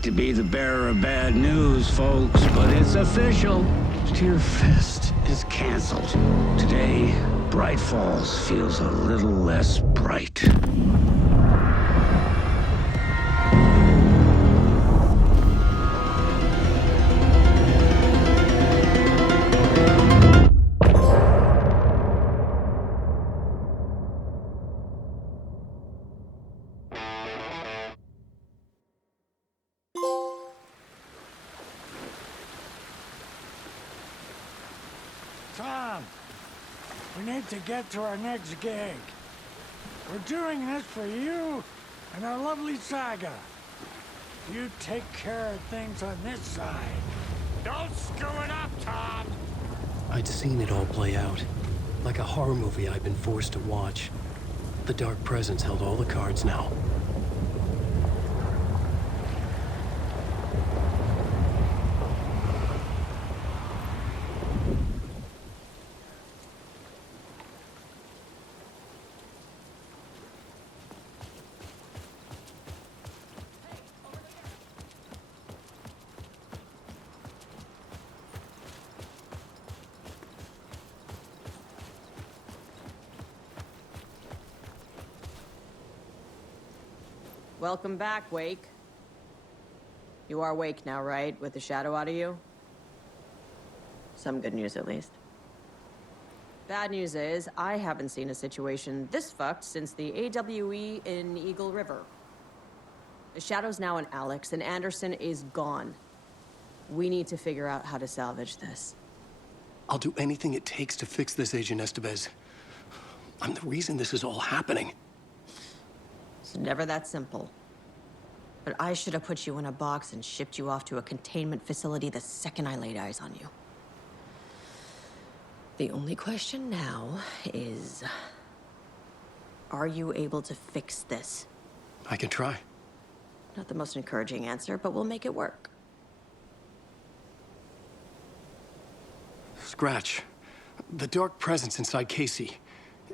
hate to be the bearer of bad news, folks, but it's official. Tearfest is canceled. Today, Bright Falls feels a little less bright. Tom, we need to get to our next gig. We're doing this for you and our lovely Saga. You take care of things on this side. Don't screw it up, Tom! I'd seen it all play out. Like a horror movie I'd been forced to watch. The Dark Presence held all the cards now. Welcome back, Wake. You are Wake now, right? With the shadow out of you? Some good news, at least. Bad news is, I haven't seen a situation this fucked since the AWE in Eagle River. The shadow's now in Alex, and Anderson is gone. We need to figure out how to salvage this. I'll do anything it takes to fix this, Agent Estevez. I'm the reason this is all happening. It's never that simple. But I should have put you in a box and shipped you off to a containment facility the second I laid eyes on you. The only question now is... are you able to fix this? I can try. Not the most encouraging answer, but we'll make it work. Scratch. The Dark Presence inside Casey.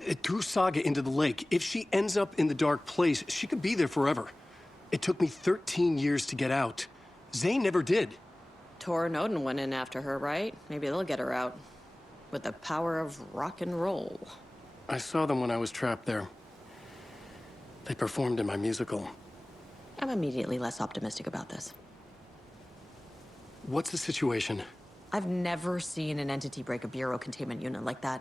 It threw Saga into the lake. If she ends up in the dark place, she could be there forever. It took me 13 years to get out. Zane never did. Tor and Odin went in after her, right? Maybe they'll get her out. With the power of rock and roll. I saw them when I was trapped there. They performed in my musical. I'm immediately less optimistic about this. What's the situation? I've never seen an entity break a bureau containment unit like that.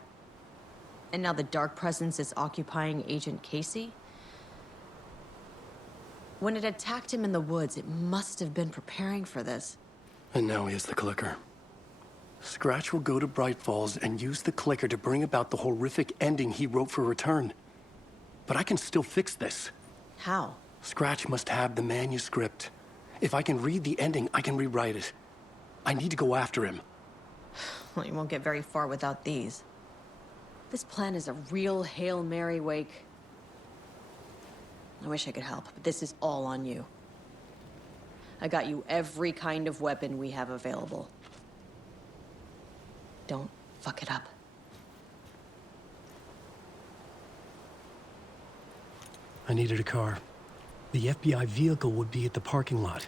And now the Dark Presence is occupying Agent Casey? When it attacked him in the woods, it must have been preparing for this. And now he has the clicker. Scratch will go to Bright Falls and use the clicker to bring about the horrific ending he wrote for Return. But I can still fix this. How? Scratch must have the manuscript. If I can read the ending, I can rewrite it. I need to go after him. Well, you won't get very far without these. This plan is a real Hail Mary, Wake. I wish I could help, but this is all on you. I got you every kind of weapon we have available. Don't fuck it up. I needed a car. The FBI vehicle would be at the parking lot.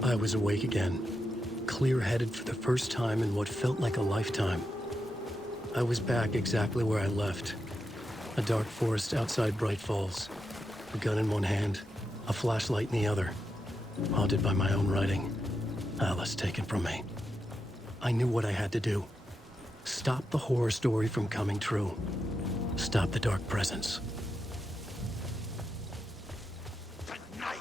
I was awake again, clear-headed for the first time in what felt like a lifetime. I was back exactly where I left. A dark forest outside Bright Falls. A gun in one hand, a flashlight in the other. Haunted by my own writing. Alice taken from me. I knew what I had to do. Stop the horror story from coming true. Stop the Dark Presence. Tonight,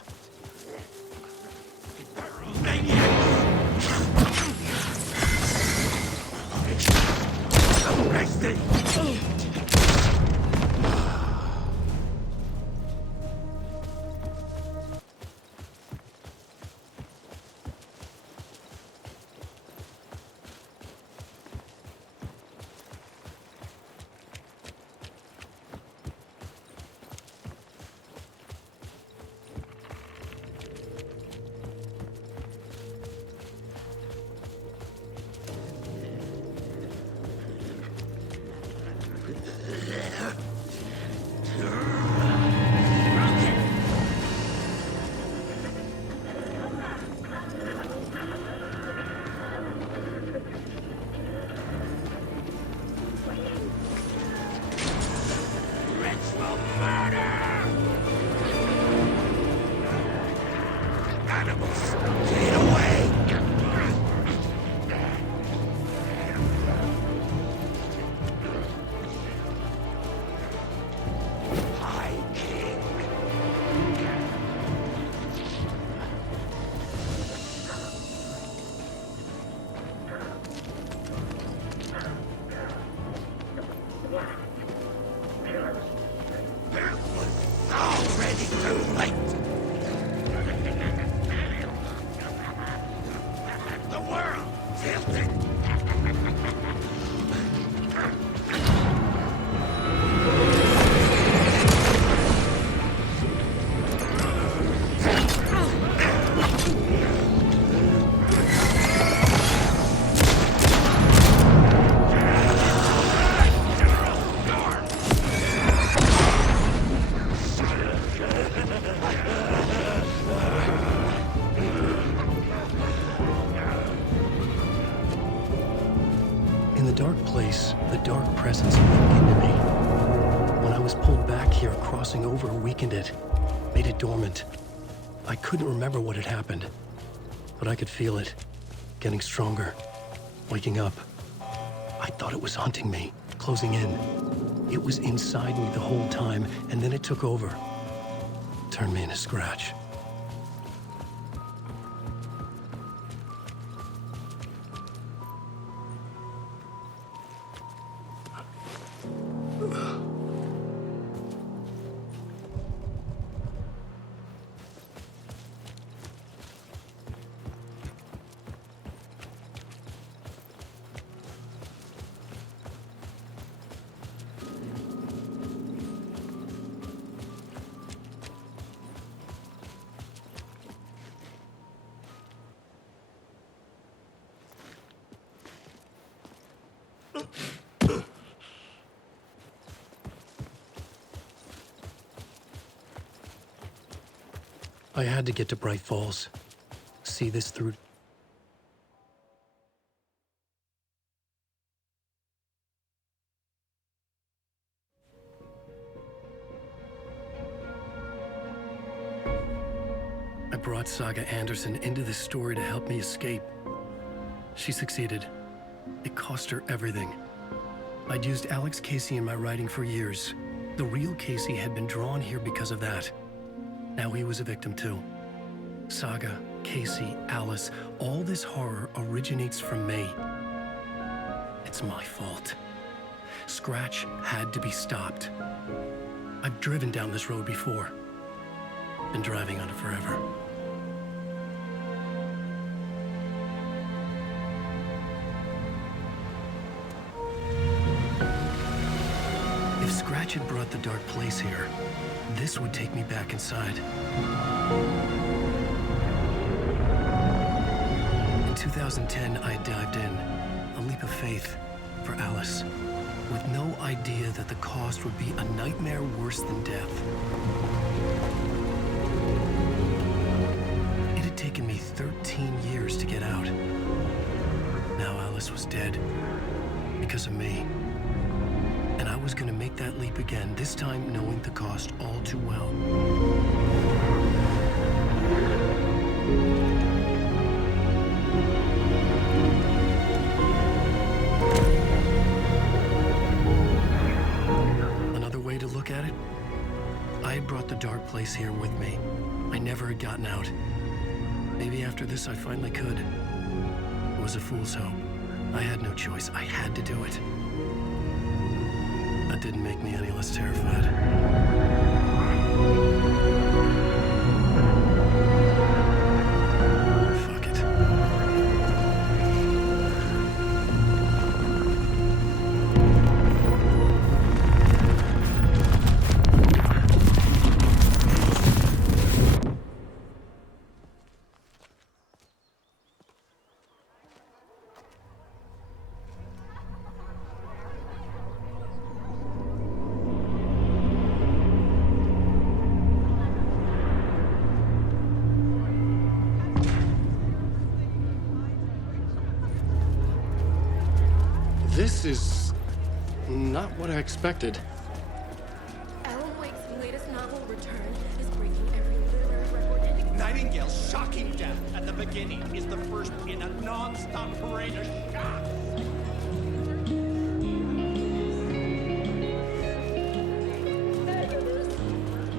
The dark presence leaked into me. When I was pulled back here, crossing over weakened it, made it dormant. I couldn't remember what had happened, but I could feel it, getting stronger, waking up. I thought it was hunting me, closing in. It was inside me the whole time, and then it took over. Turned me into Scratch. I had to get to Bright Falls. See this through. I brought Saga Anderson into this story to help me escape. She succeeded. It cost her everything. I'd used Alex Casey in my writing for years. The real Casey had been drawn here because of that. Now he was a victim too. Saga, Casey, Alice, all this horror originates from me. It's my fault. Scratch had to be stopped. I've driven down this road before. Been driving on it forever. If Scratch had brought the dark place here, this would take me back inside. In 2010, I dived in, a leap of faith for Alice, with no idea that the cost would be a nightmare worse than death. It had taken me 13 years to get out. Now Alice was dead, because of me. And I was gonna make that leap again, this time knowing the cost all too well. Another way to look at it, I had brought the dark place here with me. I never had gotten out. Maybe after this I finally could. It was a fool's hope. I had no choice. I had to do it. That didn't make me any less terrified. Fuck it. This is not what I expected. Alan Wake's latest novel, Return, is breaking every literary record. Nightingale's shocking death at the beginning is the first in a non-stop parade of shocks.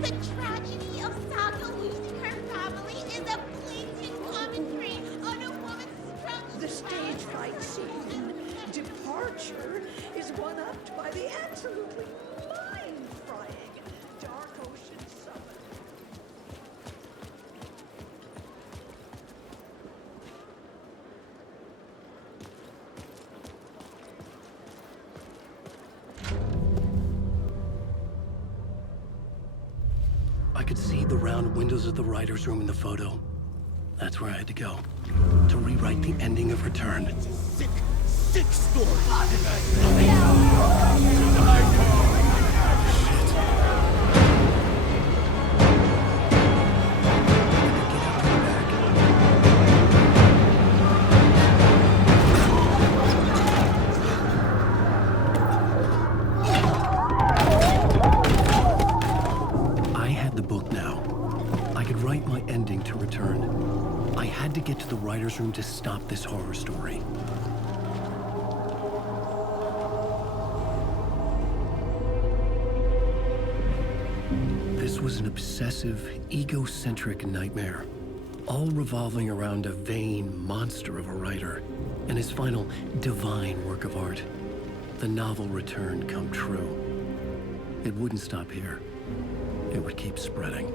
The tragedy of Saga losing her family is a blatant commentary on a woman's struggle. The stage fight scene, Departure, is one-upped by the absolutely mind-frying Dark Ocean Summon. I could see the round windows of the writer's room in the photo. That's where I had to go. To rewrite the ending of Return. Sick story. I had the book now. I could write my ending to Return. I had to get to the writer's room to stop this horror story. This was an obsessive, egocentric nightmare, all revolving around a vain monster of a writer and his final divine work of art, the novel Return come true. It wouldn't stop here. It would keep spreading.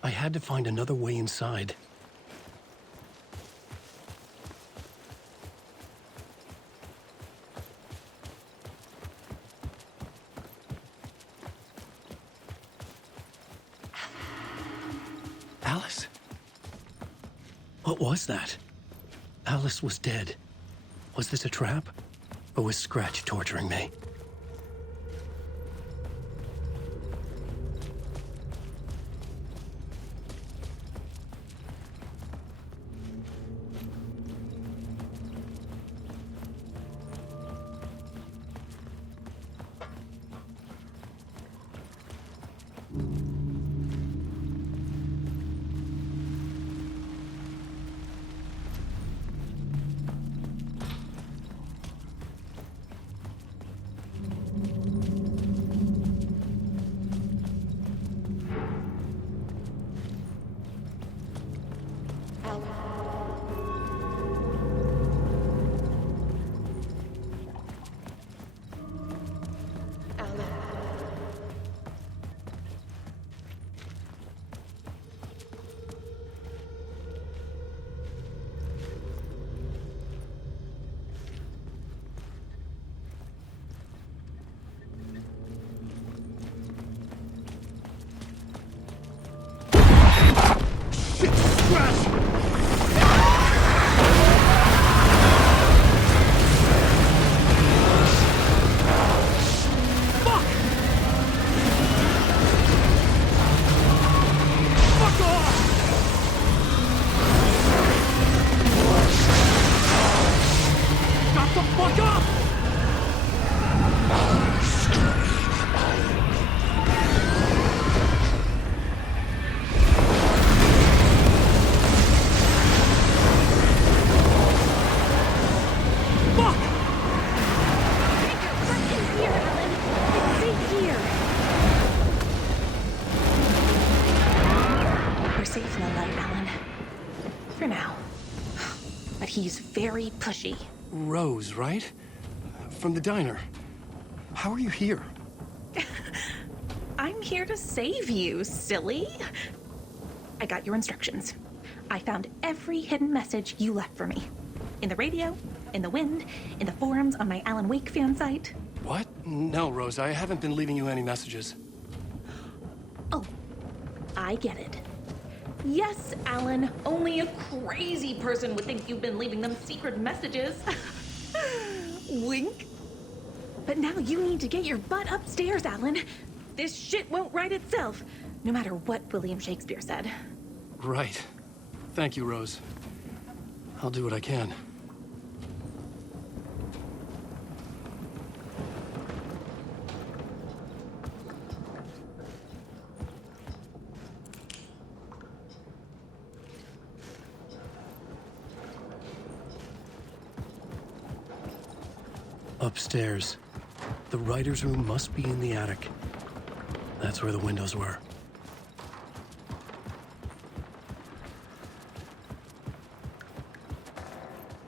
I had to find another way inside. Alice? What was that? Alice was dead. Was this a trap? Or was Scratch torturing me? for now. But he's very pushy. Rose, right? From the diner. How are you here? I'm here to save you, silly. I got your instructions. I found every hidden message you left for me. In the radio, in the wind, in the forums on my Alan Wake fan site. What? No, Rose, I haven't been leaving you any messages. Oh, I get it. Yes, Alan, only a crazy person would think you've been leaving them secret messages. Wink. But now you need to get your butt upstairs, Alan. This shit won't right itself, no matter what William Shakespeare said. Right. Thank you, Rose. I'll do what I can. Upstairs. The writer's room must be in the attic. That's where the windows were.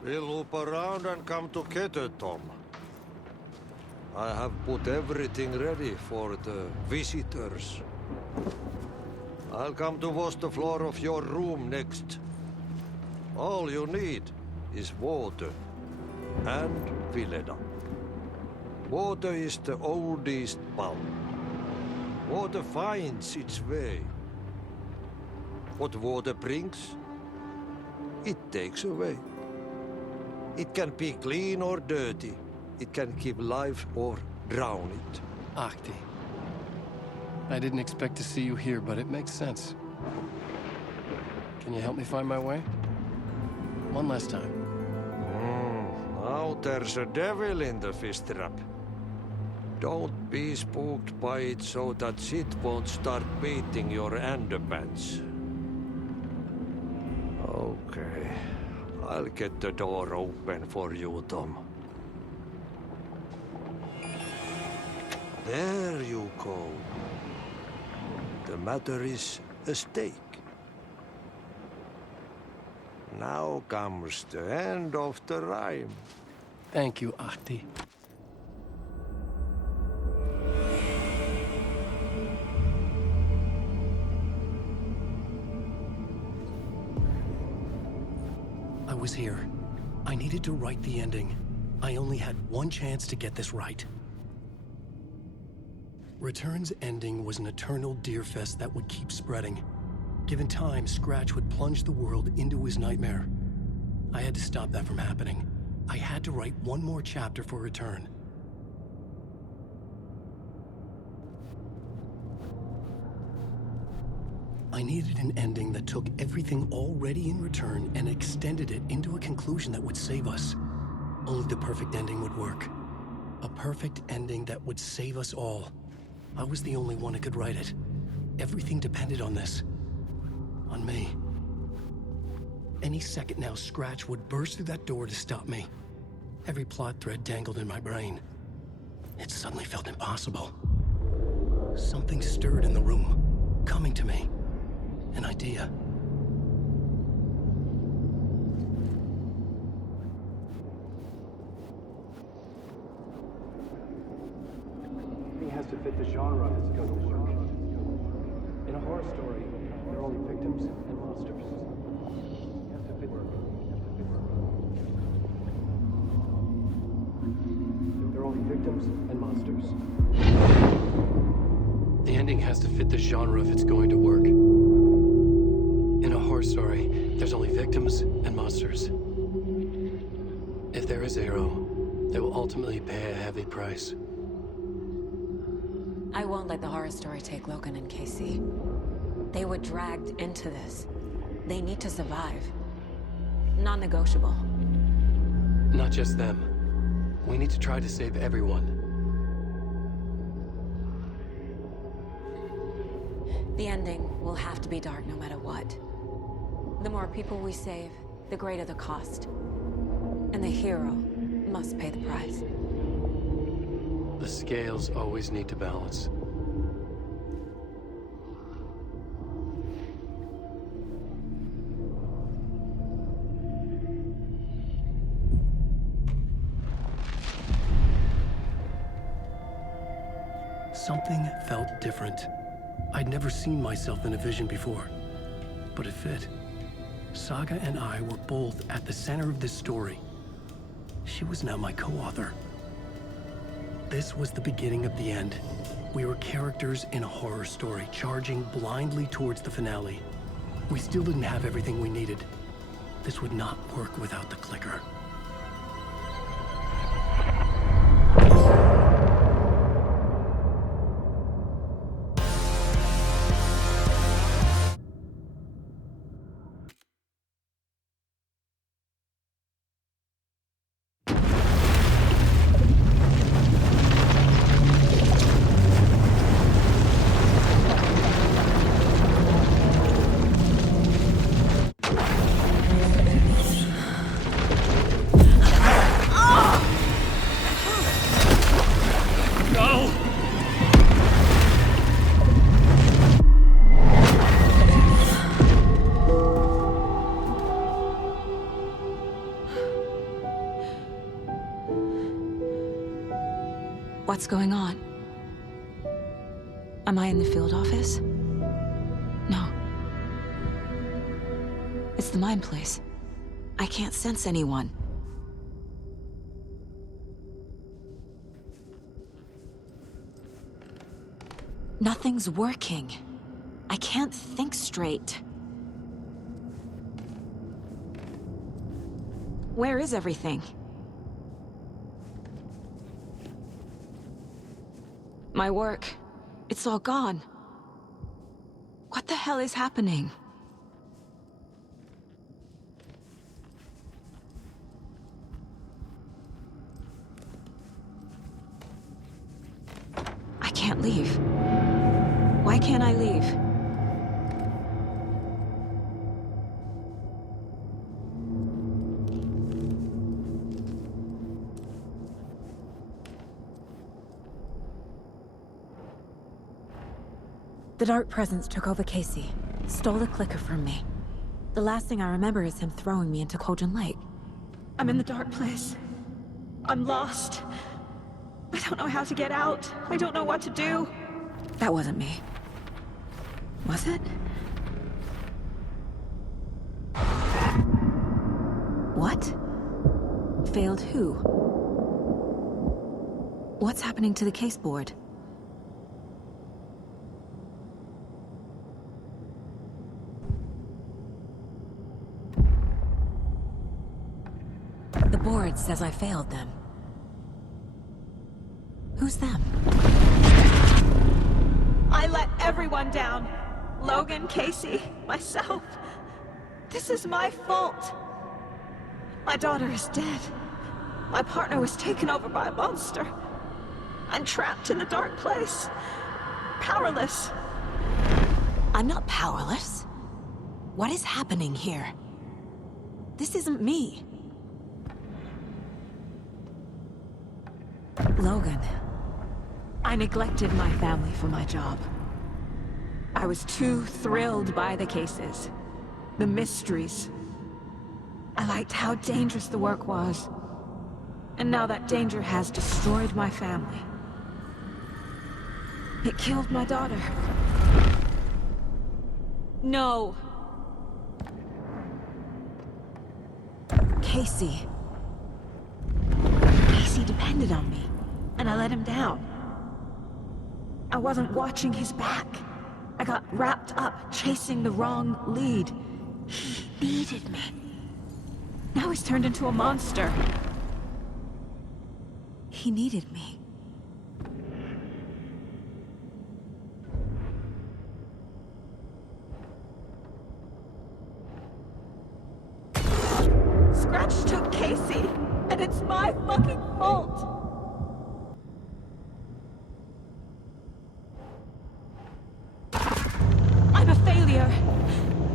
We'll loop around and come together, Tom. I have put everything ready for the visitors. I'll come to wash the floor of your room next. All you need is water and Vileda. Water is the oldest bulb. Water finds its way. What water brings, it takes away. It can be clean or dirty. It can keep life or drown it. Ahti. I didn't expect to see you here, but it makes sense. Can you help me find my way? One last time. Now there's a devil in the fish trap. Don't be spooked by it so that shit won't start beating your underpants. Okay. I'll get the door open for you, Tom. There you go. The matter is a stake. Now comes the end of the rhyme. Thank you, Ahti. I was here. I needed to write the ending. I only had one chance to get this right. Return's ending was an eternal deerfest that would keep spreading. Given time, Scratch would plunge the world into his nightmare. I had to stop that from happening. I had to write one more chapter for Return. I needed an ending that took everything already in Return and extended it into a conclusion that would save us. Only the perfect ending would work. A perfect ending that would save us all. I was the only one who could write it. Everything depended on this. On me. Any second now, Scratch would burst through that door to stop me. Every plot thread dangled in my brain. It suddenly felt impossible. Something stirred in the room, coming to me. An idea. It has to fit the genre if it's going to work. In a horror story, there are only victims and monsters. You have to fit work. There are only victims and monsters. The ending has to fit the genre if it's going to work. In a horror story, there's only victims and monsters. If there is a hero, they will ultimately pay a heavy price. I won't let the horror story take Logan and Casey. They were dragged into this. They need to survive. Non-negotiable. Not just them. We need to try to save everyone. The ending will have to be dark no matter what. The more people we save, the greater the cost. And the hero must pay the price. The scales always need to balance. Something felt different. I'd never seen myself in a vision before, but it fit. Saga and I were both at the center of this story. She was now my co-author. This was the beginning of the end. We were characters in a horror story, charging blindly towards the finale. We still didn't have everything we needed. This would not work without the clicker. What's going on? Am I in the field office? No. It's the mine place. I can't sense anyone. Nothing's working. I can't think straight. Where is everything? My work, it's all gone. What the hell is happening? I can't leave. Why can't I leave? The Dark Presence took over Casey, stole the clicker from me. The last thing I remember is him throwing me into Cauldron Lake. I'm in the dark place. I'm lost. I don't know how to get out. I don't know what to do. That wasn't me. Was it? What? Failed who? What's happening to the case board? The board says I failed them. Who's them? I let everyone down. Logan, Casey, myself. This is my fault. My daughter is dead. My partner was taken over by a monster. I'm trapped in the dark place. Powerless. I'm not powerless. What is happening here? This isn't me. Logan. I neglected my family for my job. I was too thrilled by the cases, the mysteries. I liked how dangerous the work was. And now that danger has destroyed my family. It killed my daughter. No. Casey. Casey depended on me, and I let him down. I wasn't watching his back. I got wrapped up chasing the wrong lead. He needed me. Now he's turned into a monster. He needed me. Scratch took Casey, and it's my fucking fault. I'm a failure.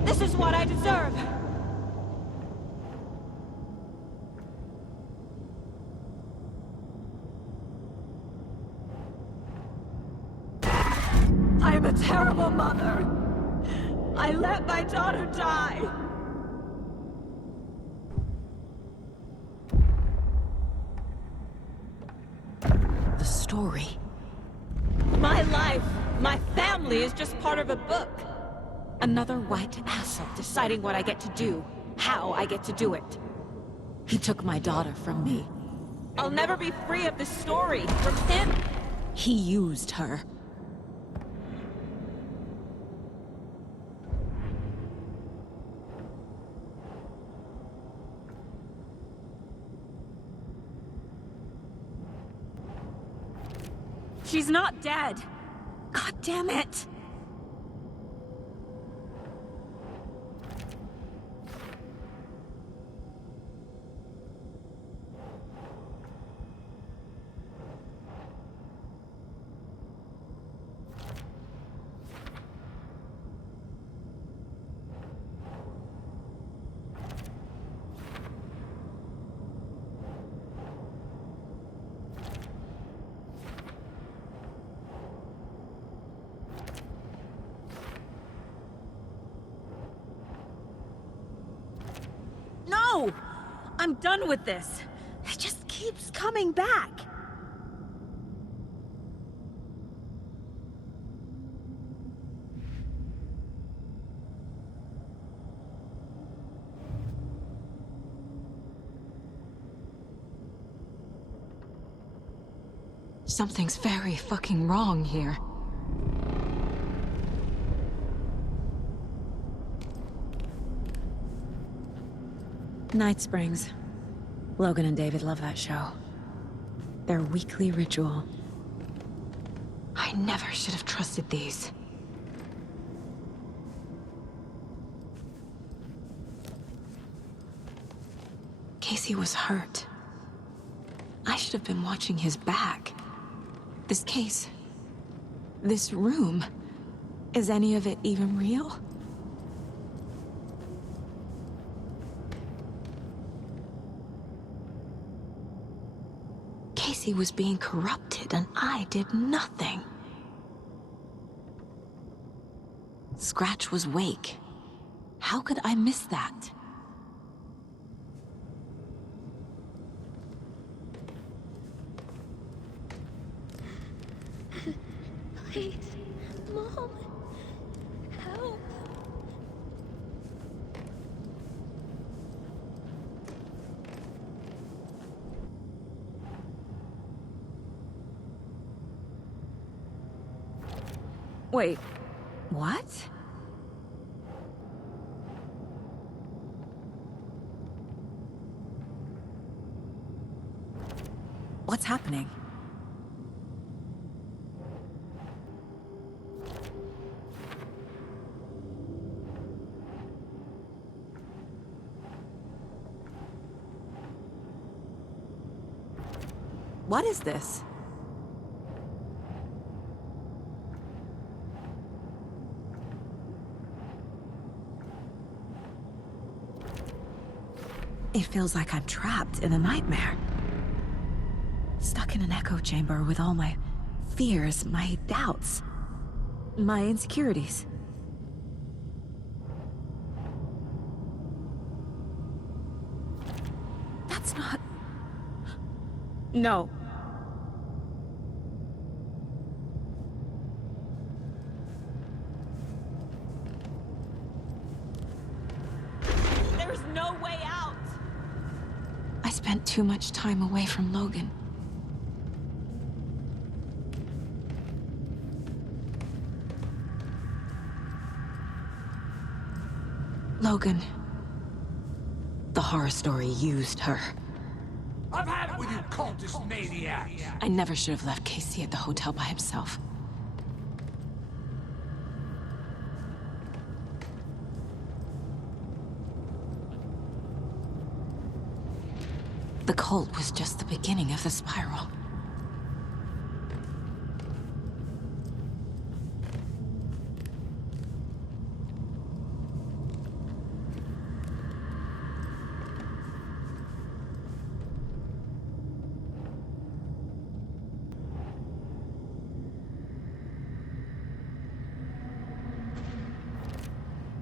This is what I deserve. I'm a terrible mother. I let my daughter die. The story. My life, my family is just part of a book. Another white asshole deciding what I get to do, how I get to do it. He took my daughter from me. I'll never be free of this story from him. He used her. She's not dead. God damn it. No! I'm done with this. It just keeps coming back. Something's very fucking wrong here. Night Springs. Logan and David love that show. Their weekly ritual. I never should have trusted these. Casey was hurt. I should have been watching his back. This case... this room... is any of it even real? Casey was being corrupted, and I did nothing. Scratch was Wake. How could I miss that? Please, Mom, help. Wait, what? What's happening? What is this? It feels like I'm trapped in a nightmare. Stuck in an echo chamber with all my fears, my doubts, my insecurities. That's not... No. There's no way out! I spent too much time away from Logan. Logan. The horror story used her. I've had it with you cultist maniacs! I never should have left Casey at the hotel by himself. The cult was just the beginning of the spiral.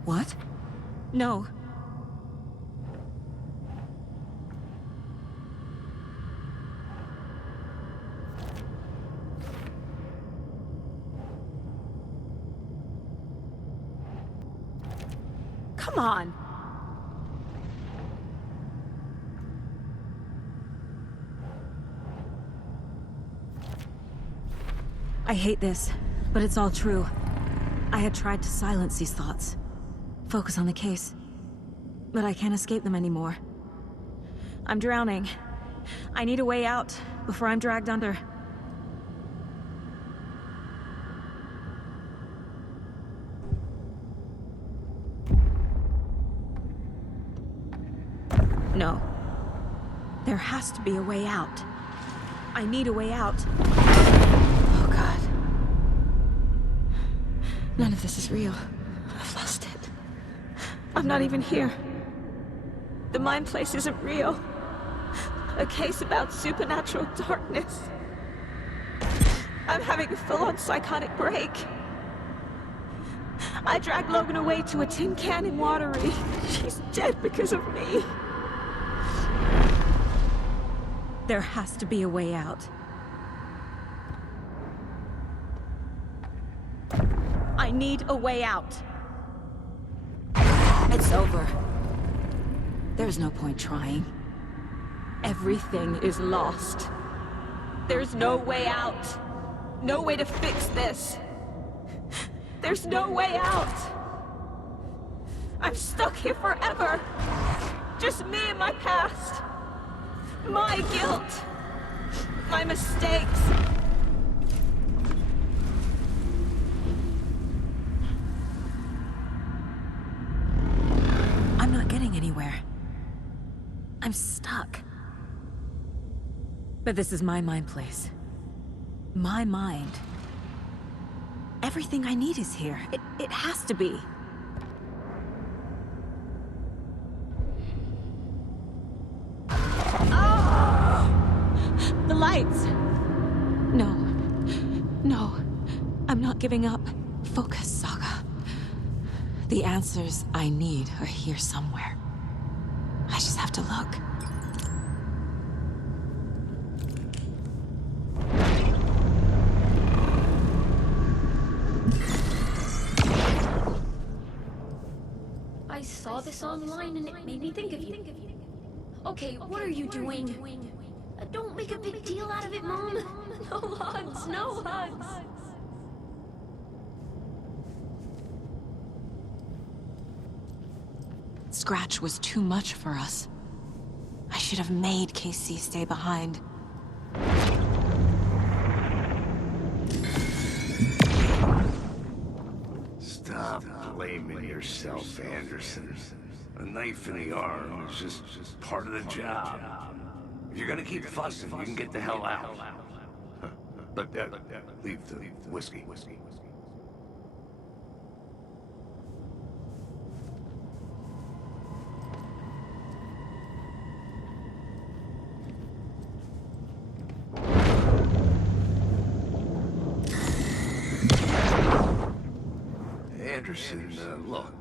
What? No. Come on. I hate this, but it's all true. I had tried to silence these thoughts. Focus on the case. But I can't escape them anymore. I'm drowning. I need a way out before I'm dragged under. No. There has to be a way out. I need a way out. Oh, God. None of this is real. I've lost it. I'm not even here. The mind place isn't real. A case about supernatural darkness. I'm having a full-on psychotic break. I dragged Logan away to a tin can in Watery. She's dead because of me. There has to be a way out. I need a way out. It's over. There's no point trying. Everything is lost. There's no way out. No way to fix this. There's no way out. I'm stuck here forever. Just me and my past. My guilt. My mistakes. I'm not getting anywhere. I'm stuck. But this is my mind place. My mind. Everything I need is here. It has to be. Oh! The lights! No. No. I'm not giving up. Focus, Saga. The answers I need are here somewhere. I just have to look. I saw this online and it made me think of you. Okay, what are you doing? Don't make a big deal out of it, Mom. No hugs, no hugs. Scratch was too much for us. I should have made KC stay behind. Stop blaming yourself, Anderson. A knife in the arm is just part of the job. If you're gonna keep fussing, you can get the hell out. But leave the whiskey. Anderson, look,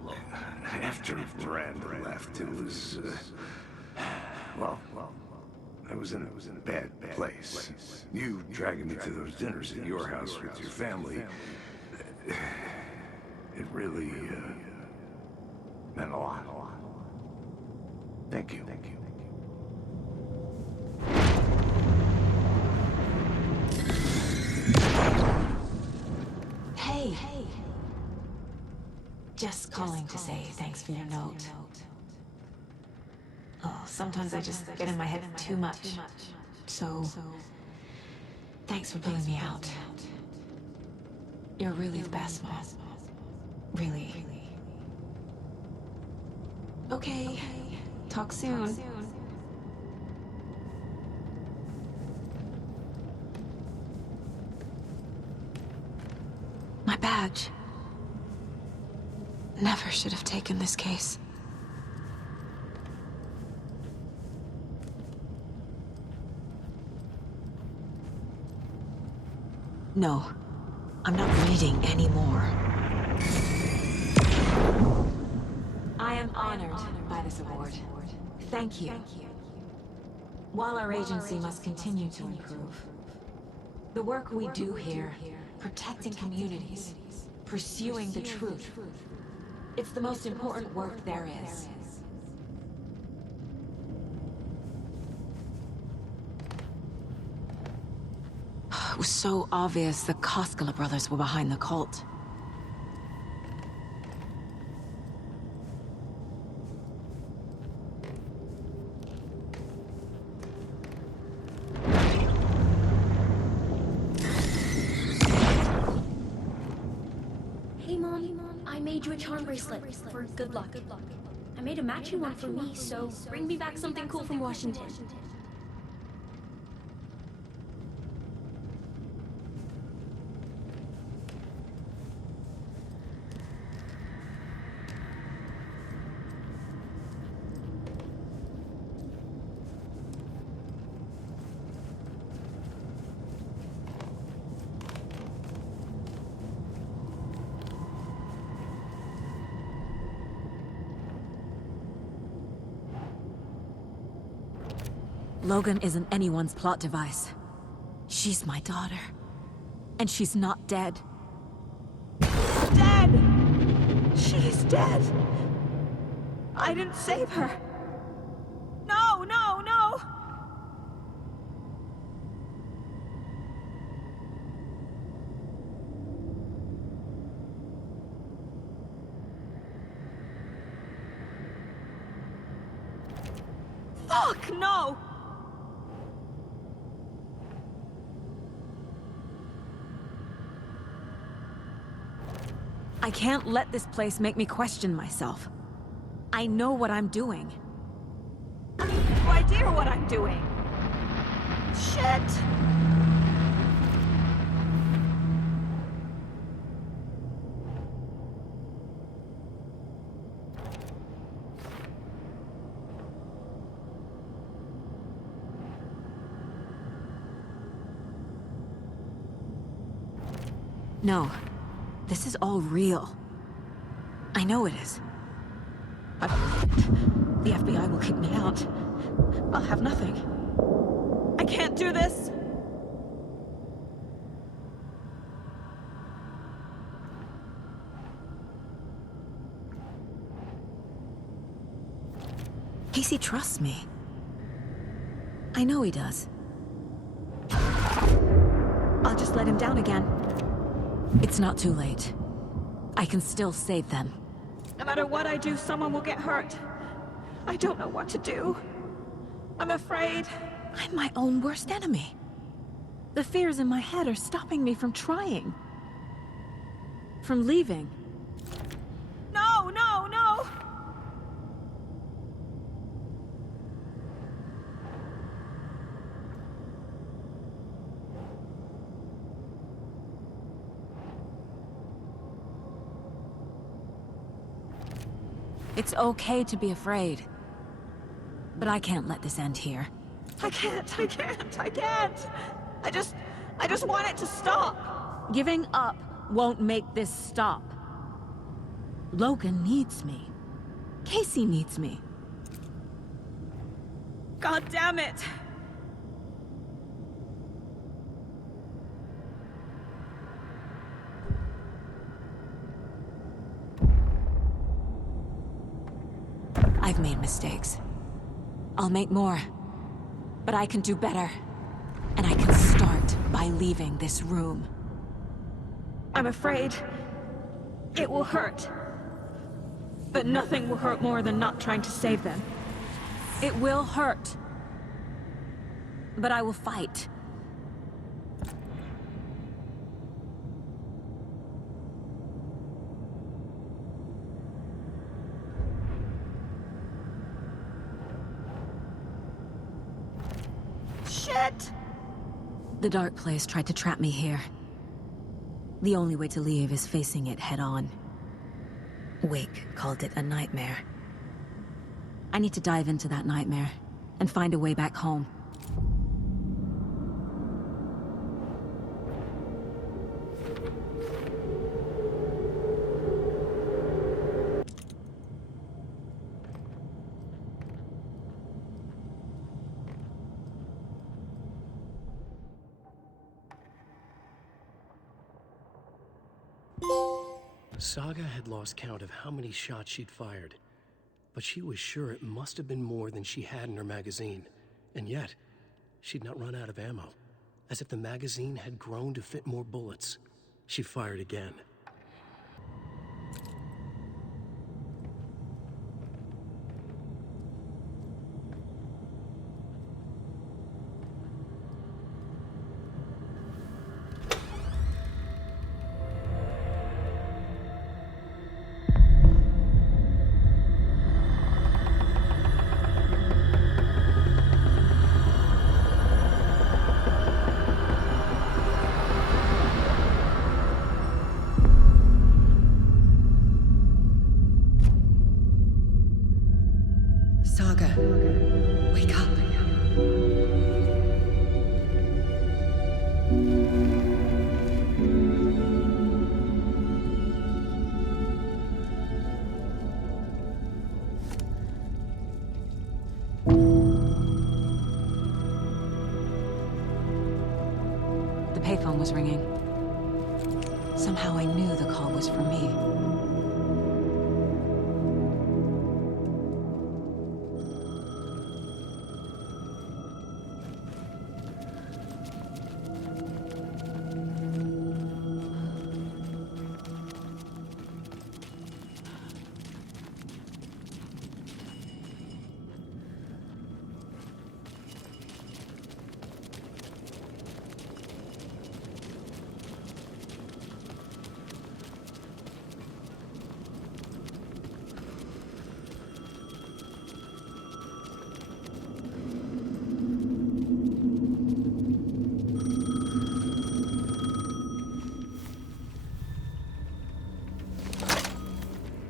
after Miranda left, it was, well, I was in a bad place. You dragging me to those dinners at your house with your family, it really, meant a lot. Thank you. Hey. Just calling to say thanks for your note. Oh, sometimes I just get in my head too much. So, thanks for pulling me out. You're really the best, Mom. Really. Okay. Talk soon. My badge. Never should have taken this case. No, I'm not reading anymore. I am honored by this award. Thank you. While our agency must continue to improve, the work we do here, protecting communities, pursuing the truth, It's the most important work there is. It was so obvious the Koskela brothers were behind the cult. Hey, Mom. I made you a charm bracelet for good luck. I made a matching one for me, so bring me back something cool from Washington. Logan isn't anyone's plot device. She's my daughter. And she's not dead. Dead! She's dead! I didn't save her. No, no, no! Fuck, no! I can't let this place make me question myself. I know what I'm doing. I have no idea what I'm doing. Shit! No. This is all real. I know it is. The FBI will kick me out. I'll have nothing. I can't do this! Casey trusts me. I know he does. I'll just let him down again. It's not too late. I can still save them. No matter what I do, someone will get hurt. I don't know what to do. I'm afraid. I'm my own worst enemy. The fears in my head are stopping me from trying. From leaving. No, no, no! It's okay to be afraid. But I can't let this end here. I can't. I just want it to stop. Giving up won't make this stop. Logan needs me. Casey needs me. God damn it! I've made mistakes. I'll make more. But I can do better. And I can start by leaving this room. I'm afraid it will hurt. But nothing will hurt more than not trying to save them. It will hurt. But I will fight. Shit! The dark place tried to trap me here. The only way to leave is facing it head-on. Wake called it a nightmare. I need to dive into that nightmare and find a way back home. Saga had lost count of how many shots she'd fired, but she was sure it must have been more than she had in her magazine. And yet, she'd not run out of ammo. As if the magazine had grown to fit more bullets. She fired again. Saga, wake up. The payphone was ringing. Somehow I knew the call was for me.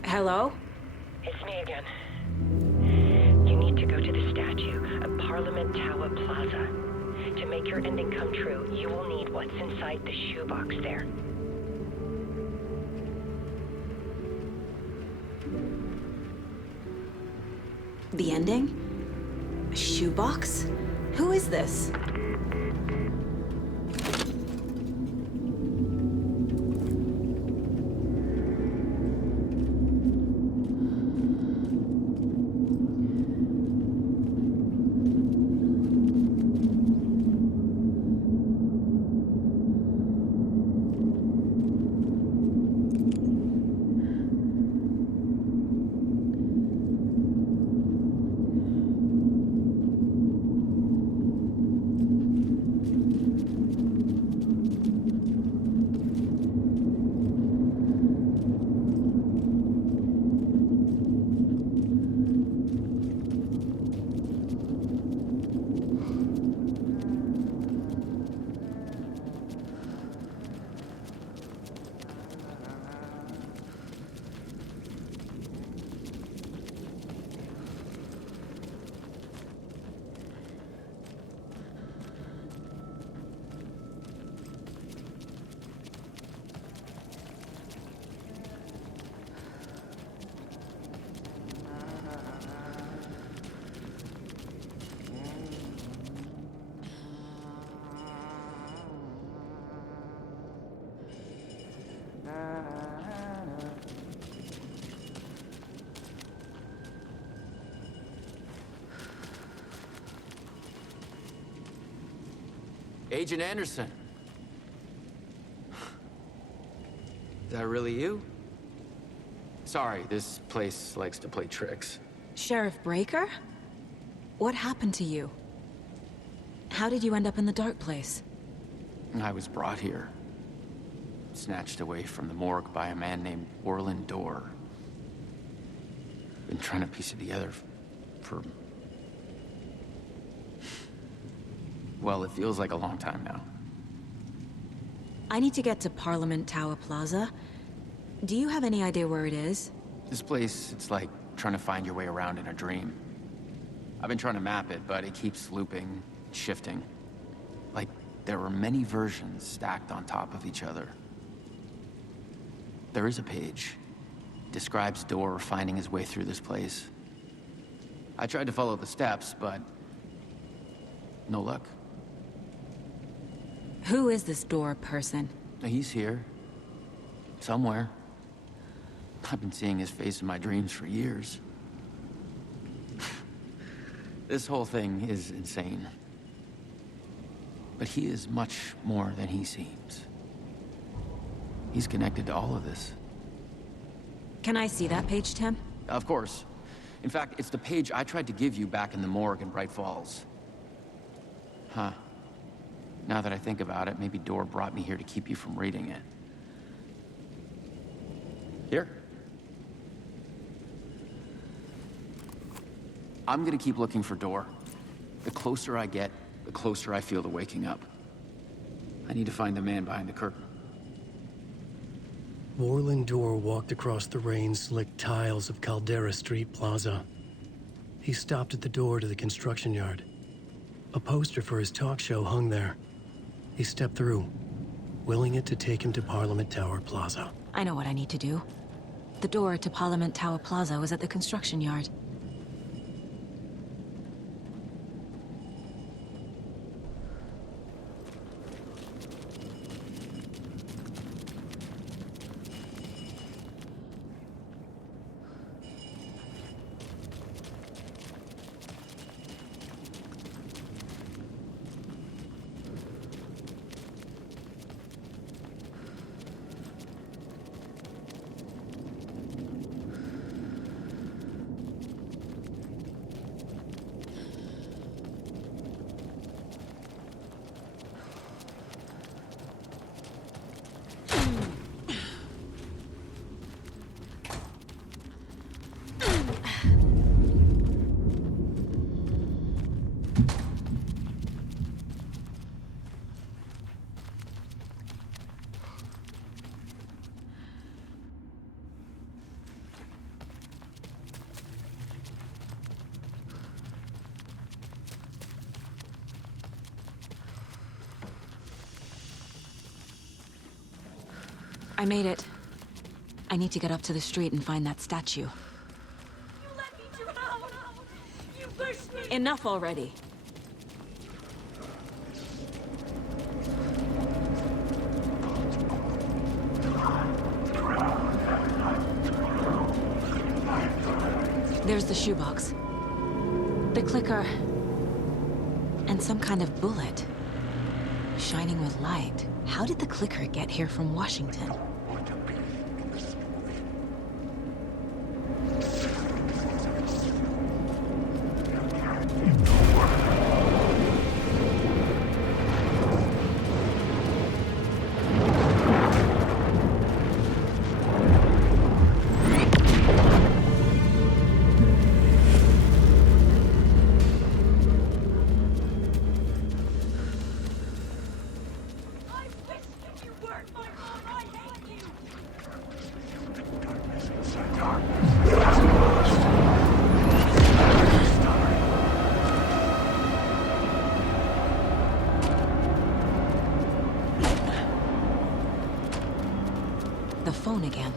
Hello? It's me again. You need to go to the statue at Parliament Tower Plaza. To make your ending come true, you will need what's inside the shoebox there. The ending? A shoebox? Who is this? Agent Anderson. Is that really you? Sorry, this place likes to play tricks. Sheriff Breaker? What happened to you? How did you end up in the dark place? I was brought here. Snatched away from the morgue by a man named Orland Dorr. Been trying to piece it together for... Well, it feels like a long time now. I need to get to Parliament Tower Plaza. Do you have any idea where it is? This place, it's like trying to find your way around in a dream. I've been trying to map it, but it keeps looping, shifting. Like there were many versions stacked on top of each other. There is a page. Describes Dorr finding his way through this place. I tried to follow the steps, but no luck. Who is this Dorr person? He's here. Somewhere. I've been seeing his face in my dreams for years. This whole thing is insane. But he is much more than he seems. He's connected to all of this. Can I see that page, Tim? Of course. In fact, it's the page I tried to give you back in the morgue in Bright Falls. Huh. Now that I think about it, maybe Dor brought me here to keep you from reading it. Here. I'm gonna keep looking for Dor. The closer I get, the closer I feel to waking up. I need to find the man behind the curtain. Warland Dor walked across the rain-slicked tiles of Caldera Street Plaza. He stopped at the door to the construction yard. A poster for his talk show hung there. He stepped through, willing it to take him to Parliament Tower Plaza. I know what I need to do. The door to Parliament Tower Plaza was at the construction yard. I made it. I need to get up to the street and find that statue. You let me drown! You pushed me! Enough already. There's the shoebox. The clicker. And some kind of bullet. Shining with light. How did the clicker get here from Washington? The phone again.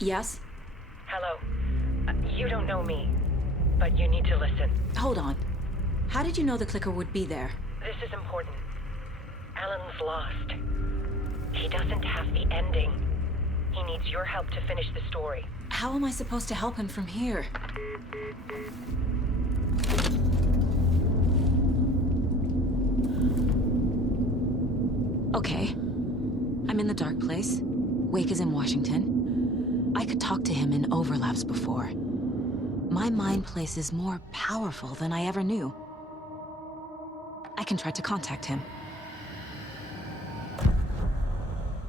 Yes? Hello. You don't know me, but you need to listen. Hold on. How did you know the clicker would be there? This is important. Alan's lost. He doesn't have the ending. He needs your help to finish the story. How am I supposed to help him from here? Okay. I'm in the dark place. Wake is in Washington. I could talk to him in overlaps before. My mind place is more powerful than I ever knew. I can try to contact him.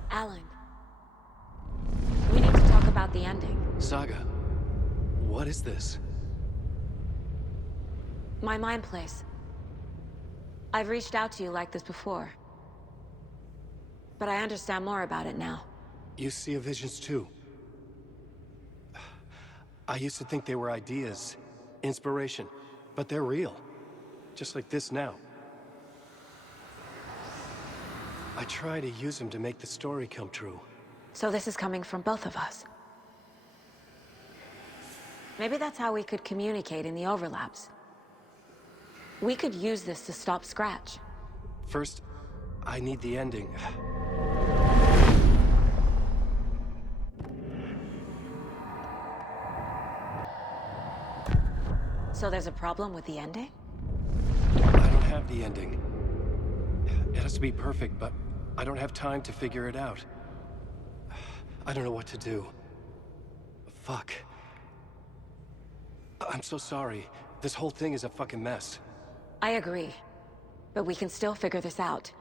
Alan, Saga, what is this? My mind place. I've reached out to you like this before. But I understand more about it now. You see visions too. I used to think they were ideas, inspiration, but they're real. Just like this now. I try to use them to make the story come true. So this is coming from both of us. Maybe that's how we could communicate in the overlaps. We could use this to stop Scratch. First, I need the ending. So there's a problem with the ending? I don't have the ending. It has to be perfect, but I don't have time to figure it out. I don't know what to do. Fuck. I'm so sorry. This whole thing is a fucking mess. I agree. But we can still figure this out.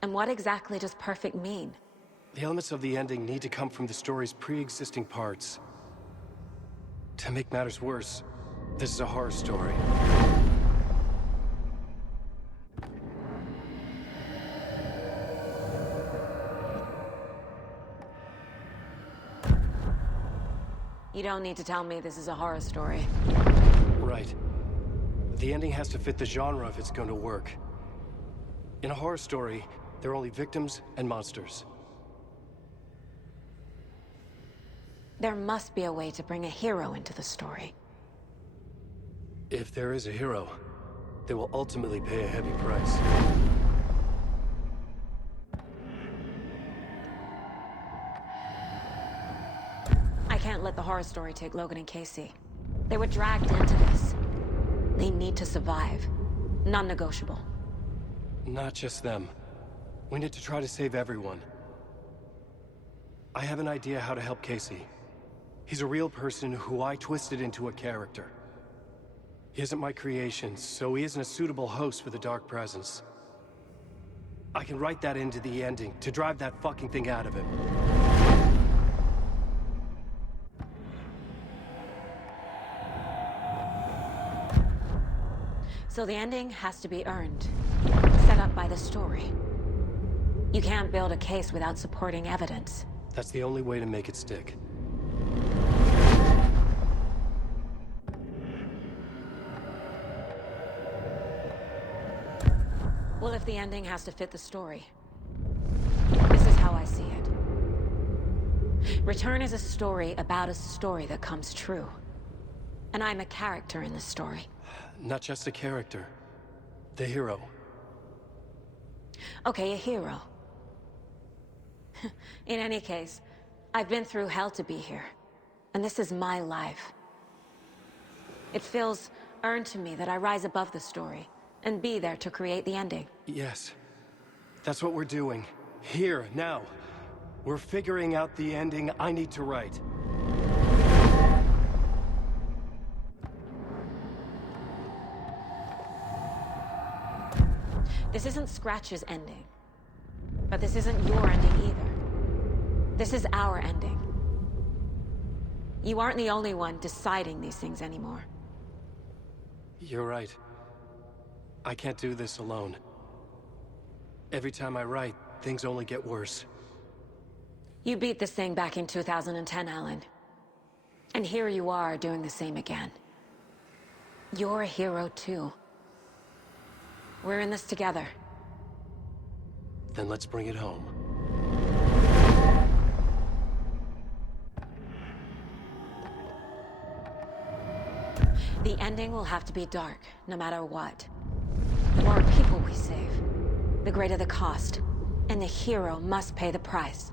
And what exactly does perfect mean? The elements of the ending need to come from the story's pre-existing parts. To make matters worse, this is a horror story. You don't need to tell me this is a horror story. Right. The ending has to fit the genre if it's going to work. In a horror story, there are only victims and monsters. There must be a way to bring a hero into the story. If there is a hero, they will ultimately pay a heavy price. I can't let the horror story take Logan and Casey. They were dragged into this. They need to survive. Non-negotiable. Not just them. We need to try to save everyone. I have an idea how to help Casey. He's a real person who I twisted into a character. He isn't my creation, so he isn't a suitable host for the Dark Presence. I can write that into the ending to drive that fucking thing out of him. So the ending has to be earned. Set up by the story. You can't build a case without supporting evidence. That's the only way to make it stick. Well, if the ending has to fit the story, this is how I see it. Return is a story about a story that comes true. And I'm a character in this story. Not just a character. The hero. Okay, a hero. In any case, I've been through hell to be here. And this is my life. It feels earned to me that I rise above the story and be there to create the ending. Yes. That's what we're doing. Here, now. We're figuring out the ending I need to write. This isn't Scratch's ending. But this isn't your ending either. This is our ending. You aren't the only one deciding these things anymore. You're right. I can't do this alone. Every time I write, things only get worse. You beat this thing back in 2010, Alan. And here you are doing the same again. You're a hero too. We're in this together. Then let's bring it home. The ending will have to be dark, no matter what. The more people we save, the greater the cost. And the hero must pay the price.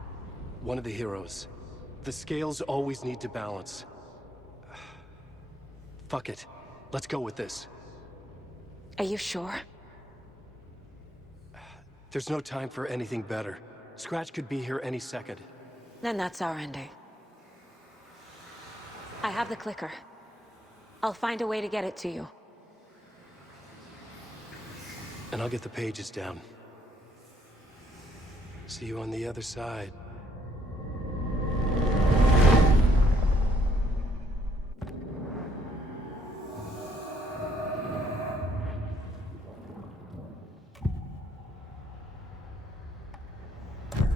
One of the heroes. The scales always need to balance. Fuck it. Let's go with this. Are you sure? There's no time for anything better. Scratch could be here any second. Then that's our ending. I have the clicker. I'll find a way to get it to you. And I'll get the pages down. See you on the other side.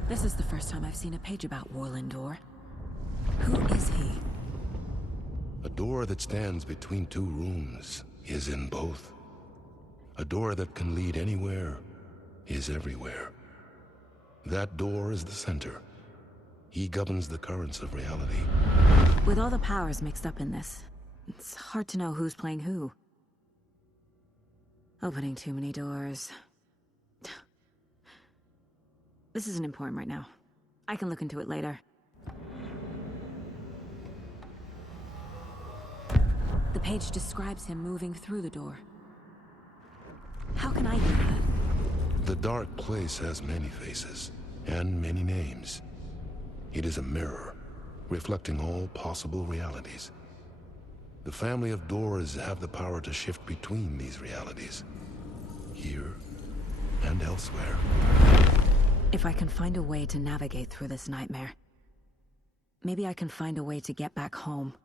This is the first time I've seen a page about Warlindor. Who is he? A door that stands between two rooms is in both. A door that can lead anywhere is everywhere. That door is the center. He governs the currents of reality. With all the powers mixed up in this, it's hard to know who's playing who. Opening too many doors. This isn't important right now. I can look into it later. The page describes him moving through the door. How can I do that? The dark place has many faces and many names. It is a mirror, reflecting all possible realities. The family of doors have the power to shift between these realities, here and elsewhere. If I can find a way to navigate through this nightmare, maybe I can find a way to get back home.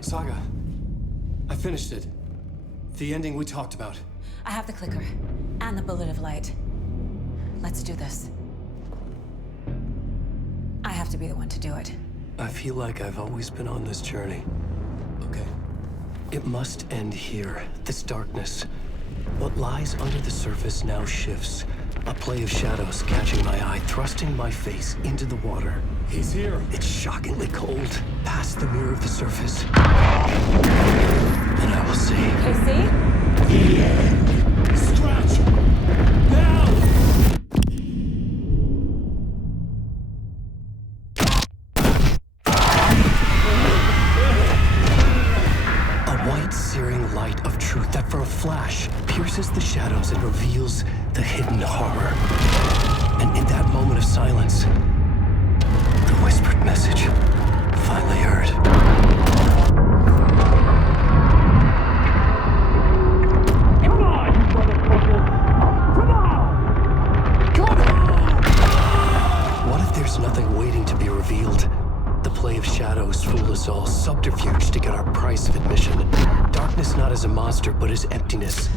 Saga, I finished it. The ending we talked about. I have the clicker, and the bullet of light. Let's do this. I have to be the one to do it. I feel like I've always been on this journey. Okay. It must end here, this darkness. What lies under the surface now shifts. A play of shadows catching my eye, thrusting my face into the water. He's here. It's shockingly cold, past the mirror of the surface. And I will see. KC? The end. Stretch! Now! A white, searing light of truth that for a flash pierces the shadows and reveals the hidden horror. And in that moment of silence, the whispered message finally heard. Come on, you motherfucker! Come on! Come on! What if there's nothing waiting to be revealed? The play of shadows fooled us all, subterfuge to get our price of admission. Darkness not as a monster, but as emptiness.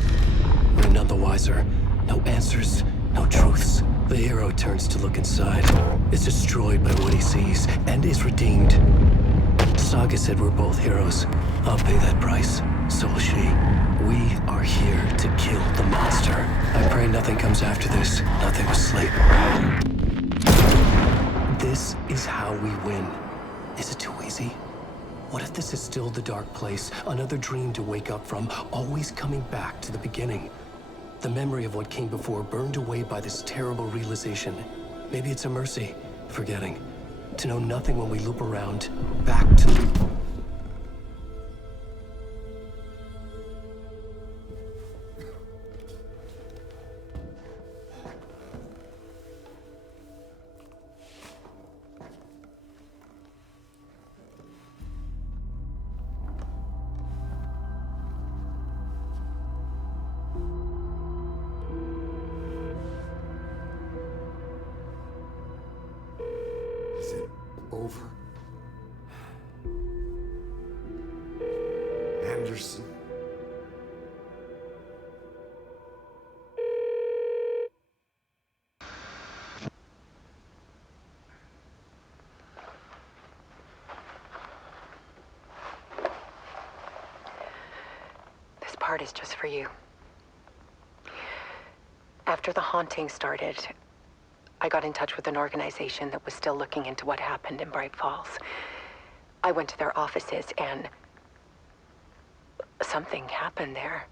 We're none the wiser. No answers, no truths. The hero turns to look inside, is destroyed by what he sees, and is redeemed. Saga said we're both heroes. I'll pay that price. So will she. We are here to kill the monster. I pray nothing comes after this. Nothing will sleep. This is how we win. Is it too easy? What if this is still the dark place? Another dream to wake up from, always coming back to the beginning. The memory of what came before burned away by this terrible realization. Maybe it's a mercy, forgetting. To know nothing when we loop around, back to... Is it over? Anderson? This part is just for you. After the haunting started, I got in touch with an organization that was still looking into what happened in Bright Falls. I went to their offices and something happened there.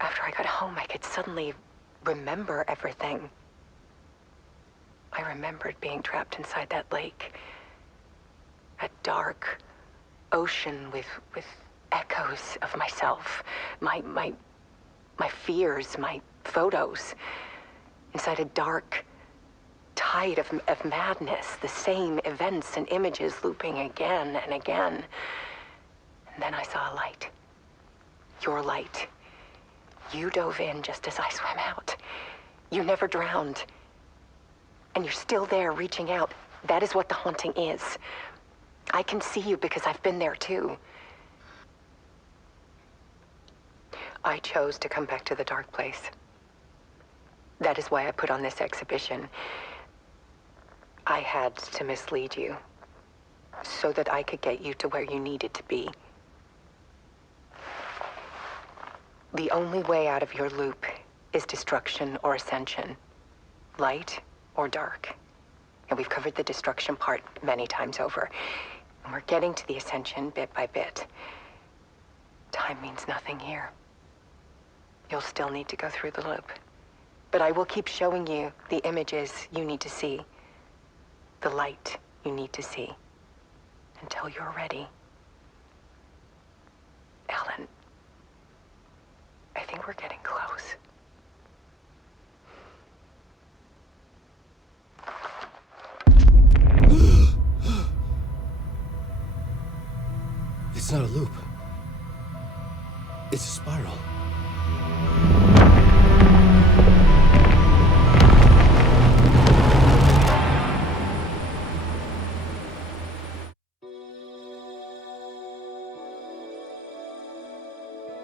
After I got home, I could suddenly remember everything. I remembered being trapped inside that lake. A dark ocean with echoes of myself. My fears, my photos. Inside a dark tide of madness. The same events and images looping again and again. And then I saw a light. Your light. You dove in just as I swam out. You never drowned. And you're still there reaching out. That is what the haunting is. I can see you because I've been there too. I chose to come back to the dark place. That is why I put on this exhibition. I had to mislead you so that I could get you to where you needed to be. The only way out of your loop is destruction or ascension, light or dark. And we've covered the destruction part many times over. And we're getting to the ascension bit by bit. Time means nothing here. You'll still need to go through the loop. But I will keep showing you the images you need to see, the light you need to see, until you're ready. Ellen, I think we're getting close. It's not a loop. It's a spiral.